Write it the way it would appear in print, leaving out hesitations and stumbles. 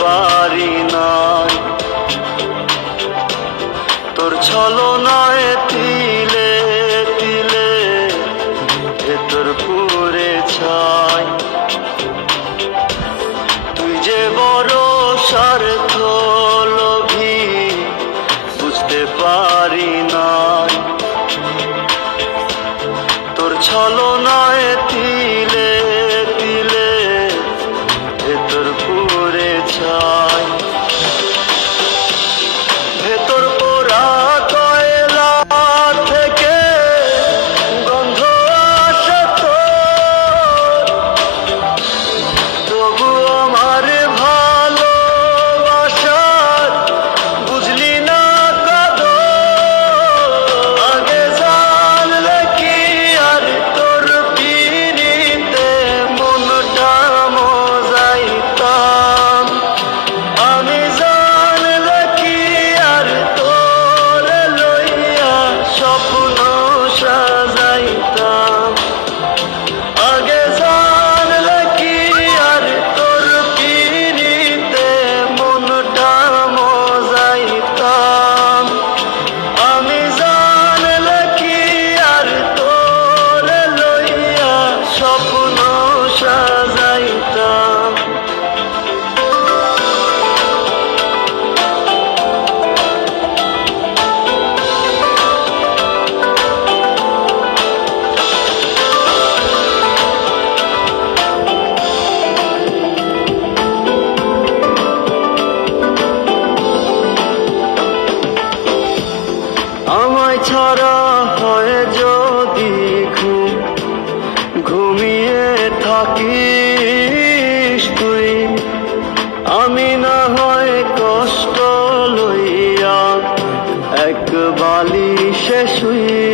পারি না তোর ছলনায় তিলে তিলে ভেতর পুরে ছাই। তুই যে বড় স্বার্থ লোভী বুঝতে পারি না তোর ছলনায় তিলে তিলে ভেতর পুরে ছাই। ভেতর পোড়া কয়লা থেকে গন্ধ আসে তবু আমার ভালোবাসার বুঝলি না কদর। আগে জানলে কি আর তোর পিড়িতে মনটা মজাইতাম। আমি জানলে কি আর তোর লইয়া স্বপ্ন সাজাইতাম। আগে জানলে কি আর তোর পিড়িতে মনটা মজাইতাম। আমি জানলে কি আর তোর লইয়া স্বপ্ন সাজাইতাম। আমায় ছাড়া হয় যদি ঘুম ঘুমিয়ে থাকিস তুই। আমি না হয় কষ্ট লইয়া এক বালিশে শুই।